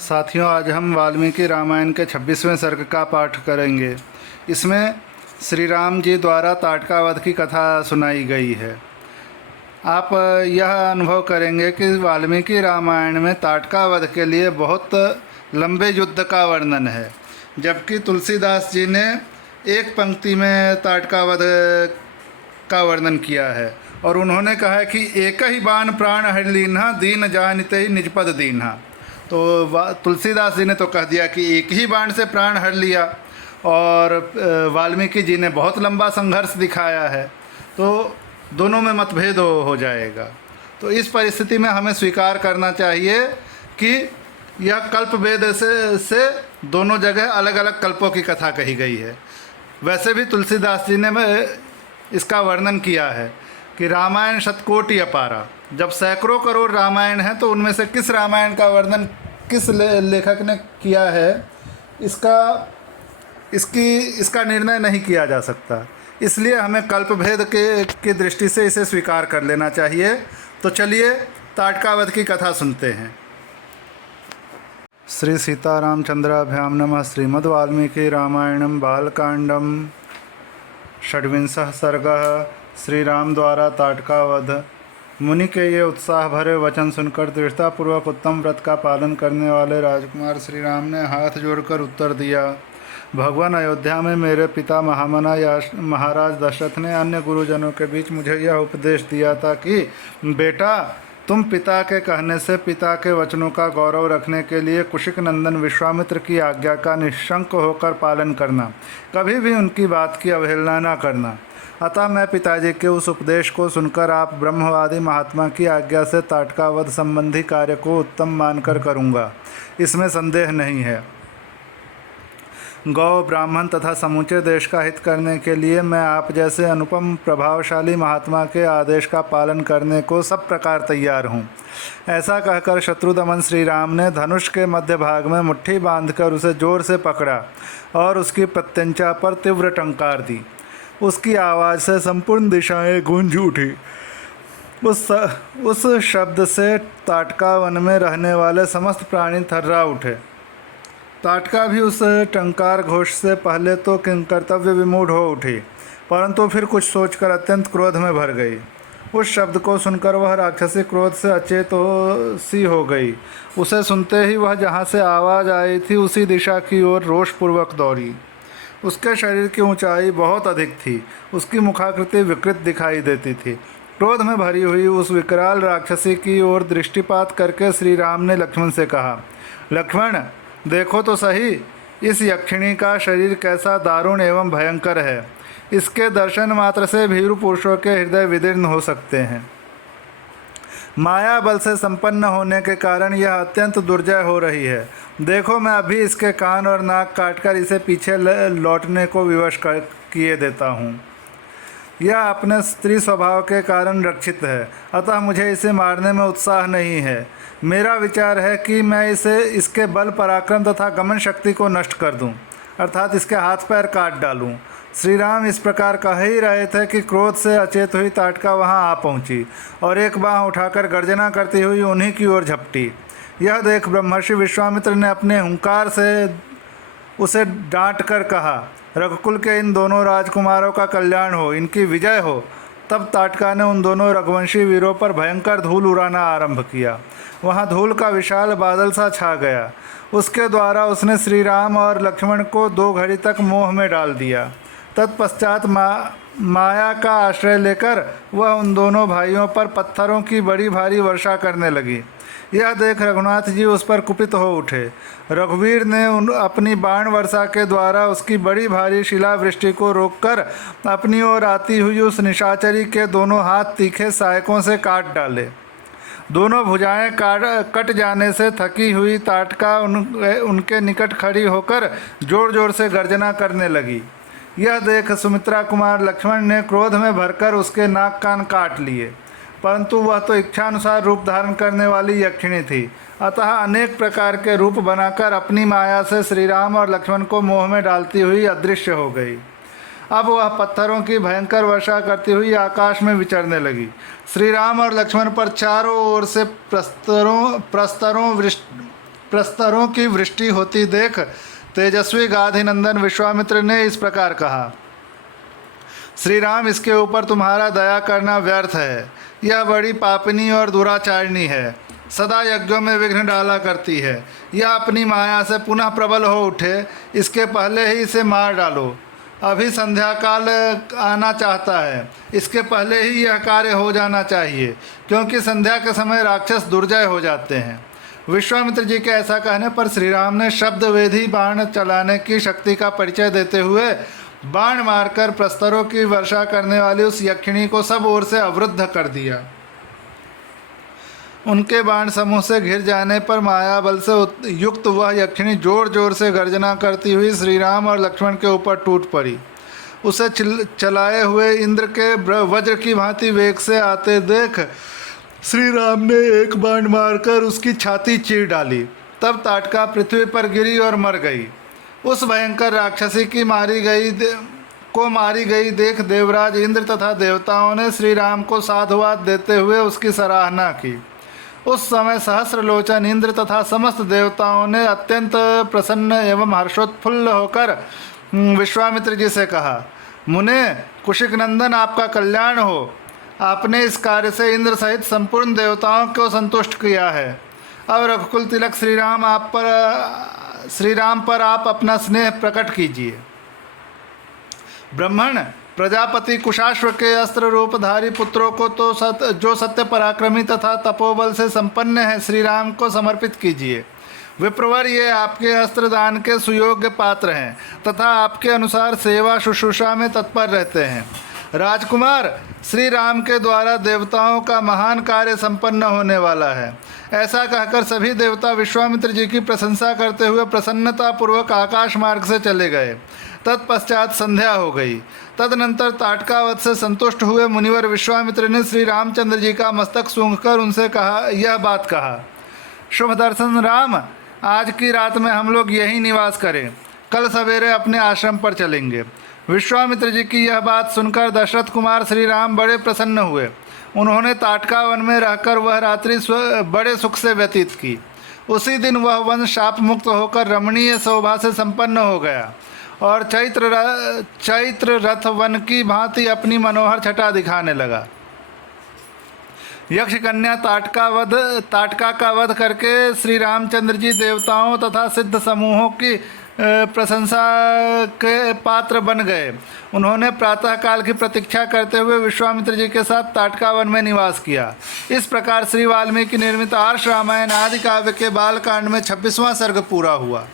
साथियों, आज हम वाल्मीकि रामायण के 26वें सर्ग का पाठ करेंगे। इसमें श्री राम जी द्वारा ताटका वध की कथा सुनाई गई है। आप यह अनुभव करेंगे कि वाल्मीकि रामायण में ताटका वध के लिए बहुत लंबे युद्ध का वर्णन है, जबकि तुलसीदास जी ने एक पंक्ति में ताटका वध का वर्णन किया है और उन्होंने कहा है कि एक ही बाण प्राण हर लीन्हा, दीन जानिते ही निजपद दीन्हा। तो तुलसीदास जी ने तो कह दिया कि एक ही बाण से प्राण हर लिया, और वाल्मीकि जी ने बहुत लंबा संघर्ष दिखाया है, तो दोनों में मतभेद हो जाएगा। तो इस परिस्थिति में हमें स्वीकार करना चाहिए कि यह कल्प वेद से दोनों जगह अलग अलग कल्पों की कथा कही गई है। वैसे भी तुलसीदास जी ने इसका वर्णन किया है कि रामायण शतकोटि अपारा। जब सैकड़ों करोड़ रामायण हैं तो उनमें से किस रामायण का वर्णन किस लेखक ने किया है, इसका निर्णय नहीं किया जा सकता। इसलिए हमें कल्पभेद की दृष्टि से इसे स्वीकार कर लेना चाहिए। तो चलिए ताटका वध की कथा सुनते हैं। श्री सीतारामचंद्राभ्याम नमः। श्रीमद् वाल्मीकि रामायणं बालकांडम षड्विंशः सर्गः। श्री राम द्वारा ताटका वध। मुनि के ये उत्साह भरे वचन सुनकर दृढ़तापूर्वक उत्तम व्रत का पालन करने वाले राजकुमार श्री राम ने हाथ जोड़कर उत्तर दिया, भगवान, अयोध्या में मेरे पिता महामना या महाराज दशरथ ने अन्य गुरुजनों के बीच मुझे यह उपदेश दिया था कि बेटा, तुम पिता के कहने से पिता के वचनों का गौरव रखने के लिए कुशिक नंदन विश्वामित्र की आज्ञा का निःशंक होकर पालन करना, कभी भी उनकी बात की अवहेलना न करना। अतः मैं पिताजी के उस उपदेश को सुनकर आप ब्रह्मवादी महात्मा की आज्ञा से ताटका वध संबंधी कार्य को उत्तम मानकर करूँगा, इसमें संदेह नहीं है। गौ, ब्राह्मण तथा समूचे देश का हित करने के लिए मैं आप जैसे अनुपम प्रभावशाली महात्मा के आदेश का पालन करने को सब प्रकार तैयार हूँ। ऐसा कहकर शत्रुदमन श्री राम ने धनुष के मध्य भाग में मुट्ठी बांधकर उसे जोर से पकड़ा और उसकी प्रत्यंचा पर तीव्र टंकार दी। उसकी आवाज़ से संपूर्ण दिशाएं गूंज उठी। उस शब्द से ताटका वन में रहने वाले समस्त प्राणी थर्रा उठे। ताटका भी उस टंकार घोष से पहले तो किंकर्तव्य विमूढ़ हो उठी, परंतु फिर कुछ सोचकर अत्यंत क्रोध में भर गई। उस शब्द को सुनकर वह राक्षसी क्रोध से अचेत सी हो गई। उसे सुनते ही वह जहाँ से आवाज़ आई थी उसी दिशा की ओर रोषपूर्वक दौड़ी। उसके शरीर की ऊंचाई बहुत अधिक थी। उसकी मुखाकृति विकृत दिखाई देती थी। क्रोध में भरी हुई उस विकराल राक्षसी की ओर दृष्टिपात करके श्री राम ने लक्ष्मण से कहा, लक्ष्मण, देखो तो सही, इस यक्षिणी का शरीर कैसा दारुण एवं भयंकर है। इसके दर्शन मात्र से भीरु पुरुषों के हृदय विदीर्ण हो सकते हैं। माया बल से संपन्न होने के कारण यह अत्यंत दुर्जय हो रही है। देखो, मैं अभी इसके कान और नाक काटकर इसे पीछे लौटने को विवश किए देता हूँ। यह अपने स्त्री स्वभाव के कारण रक्षित है, अतः मुझे इसे मारने में उत्साह नहीं है। मेरा विचार है कि मैं इसके बल पराक्रम तथा गमन शक्ति को नष्ट कर दूं, अर्थात इसके हाथ पैर काट डालूं। श्री राम इस प्रकार कह ही रहे थे कि क्रोध से अचेत हुई ताटका वहां आ पहुंची और एक बाँह उठाकर गर्जना करती हुई उन्हीं की ओर झपटी। यह देख ब्रह्मर्षि विश्वामित्र ने अपने हुंकार से उसे डांट कर कहा, रघुकुल के इन दोनों राजकुमारों का कल्याण हो, इनकी विजय हो। तब ताटका ने उन दोनों रघुवंशी वीरों पर भयंकर धूल उड़ाना आरंभ किया। वहाँ धूल का विशाल बादल सा छा गया। उसके द्वारा उसने श्री राम और लक्ष्मण को 2 घड़ी तक मोह में डाल दिया। तत्पश्चात माया का आश्रय लेकर वह उन दोनों भाइयों पर पत्थरों की बड़ी भारी वर्षा करने लगी। यह देख रघुनाथ जी उस पर कुपित हो उठे। रघुवीर ने अपनी बाण वर्षा के द्वारा उसकी बड़ी भारी शिलावृष्टि को रोककर अपनी ओर आती हुई उस निशाचरी के दोनों हाथ तीखे सहायकों से काट डाले। दोनों भुजाएं कट जाने से थकी हुई ताटका उनके निकट खड़ी होकर जोर जोर से गर्जना करने लगी। यह देख सुमित्रा कुमार लक्ष्मण ने क्रोध में भरकर उसके नाक कान काट लिए, परंतु वह तो इच्छानुसार रूप धारण करने वाली यक्षिणी थी। अतः अनेक प्रकार के रूप बनाकर अपनी माया से श्री राम और लक्ष्मण को मोह में डालती हुई अदृश्य हो गई। अब वह पत्थरों की भयंकर वर्षा करती हुई आकाश में विचरने लगी। श्री राम और लक्ष्मण पर चारों ओर से प्रस्तरों की वृष्टि होती देख तेजस्वी गाधिनंदन विश्वामित्र ने इस प्रकार कहा, श्री राम, इसके ऊपर तुम्हारा दया करना व्यर्थ है। यह बड़ी पापिनी और दुराचारिणी है, सदा यज्ञों में विघ्न डाला करती है। यह अपनी माया से पुनः प्रबल हो उठे, इसके पहले ही इसे मार डालो। अभी संध्या काल आना चाहता है, इसके पहले ही यह कार्य हो जाना चाहिए, क्योंकि संध्या के समय राक्षस दुर्जय हो जाते हैं। विश्वामित्र जी के ऐसा कहने पर श्री राम ने शब्दवेधी बाण चलाने की शक्ति का परिचय देते हुए बाण मारकर प्रस्तरों की वर्षा करने वाली उस यक्षिणी को सब ओर से अवरुद्ध कर दिया। उनके बाण समूह से घिर जाने पर माया बल से युक्त वह यक्षिणी जोर जोर से गर्जना करती हुई श्री राम और लक्ष्मण के ऊपर टूट पड़ी। उसे चलाए हुए इंद्र के वज्र की भांति वेग से आते देख श्री राम ने एक बाण मारकर उसकी छाती चीर डाली। तब ताटका पृथ्वी पर गिरी और मर गई। उस भयंकर राक्षसी की मारी गई देख देवराज इंद्र तथा देवताओं ने श्री राम को साधुवाद देते हुए उसकी सराहना की। उस समय सहस्रलोचन इंद्र तथा समस्त देवताओं ने अत्यंत प्रसन्न एवं हर्षोत्फुल्ल होकर विश्वामित्र जी से कहा, मुने, कुशिक नंदन, आपका कल्याण हो। आपने इस कार्य से इंद्र सहित संपूर्ण देवताओं को संतुष्ट किया है। अब रघुकुल तिलक श्री राम पर आप अपना स्नेह प्रकट कीजिए। ब्राह्मण, प्रजापति कुशाश्व के अस्त्र रूपधारी पुत्रों को तो जो सत्य पराक्रमी तथा तपोबल से संपन्न है, श्री राम को समर्पित कीजिए। विप्रवर, ये आपके अस्त्र दान के सुयोग्य पात्र हैं तथा आपके अनुसार सेवा शुश्रूषा में तत्पर रहते हैं। राजकुमार, श्री राम के द्वारा देवताओं का महान कार्य संपन्न होने वाला है। ऐसा कहकर सभी देवता विश्वामित्र जी की प्रशंसा करते हुए प्रसन्नतापूर्वक आकाश मार्ग से चले गए। तत्पश्चात संध्या हो गई। तदनंतर ताटकावध से संतुष्ट हुए मुनिवर विश्वामित्र ने श्री रामचंद्र जी का मस्तक सूंघकर उनसे यह बात कहा, शुभ दर्शन राम, आज की रात में हम लोग यहीं निवास करें, कल सवेरे अपने आश्रम पर चलेंगे। विश्वामित्र जी की यह बात सुनकर दशरथ कुमार श्री राम बड़े प्रसन्न हुए। उन्होंने ताटका वन में रहकर वह रात्रि बड़े सुख से व्यतीत की। उसी दिन वह वन शाप मुक्त होकर रमणीय शोभा से संपन्न हो गया और चैत्र रथ वन की भांति अपनी मनोहर छटा दिखाने लगा। यक्ष कन्या ताटका का वध करके श्री रामचंद्र जी देवताओं तथा सिद्ध समूहों की प्रशंसा के पात्र बन गए। उन्होंने प्रातःकाल की प्रतीक्षा करते हुए विश्वामित्र जी के साथ ताटका वन में निवास किया। इस प्रकार श्री वाल्मीकि निर्मित आर्ष रामायण आदि काव्य के बालकांड में 26वां सर्ग पूरा हुआ।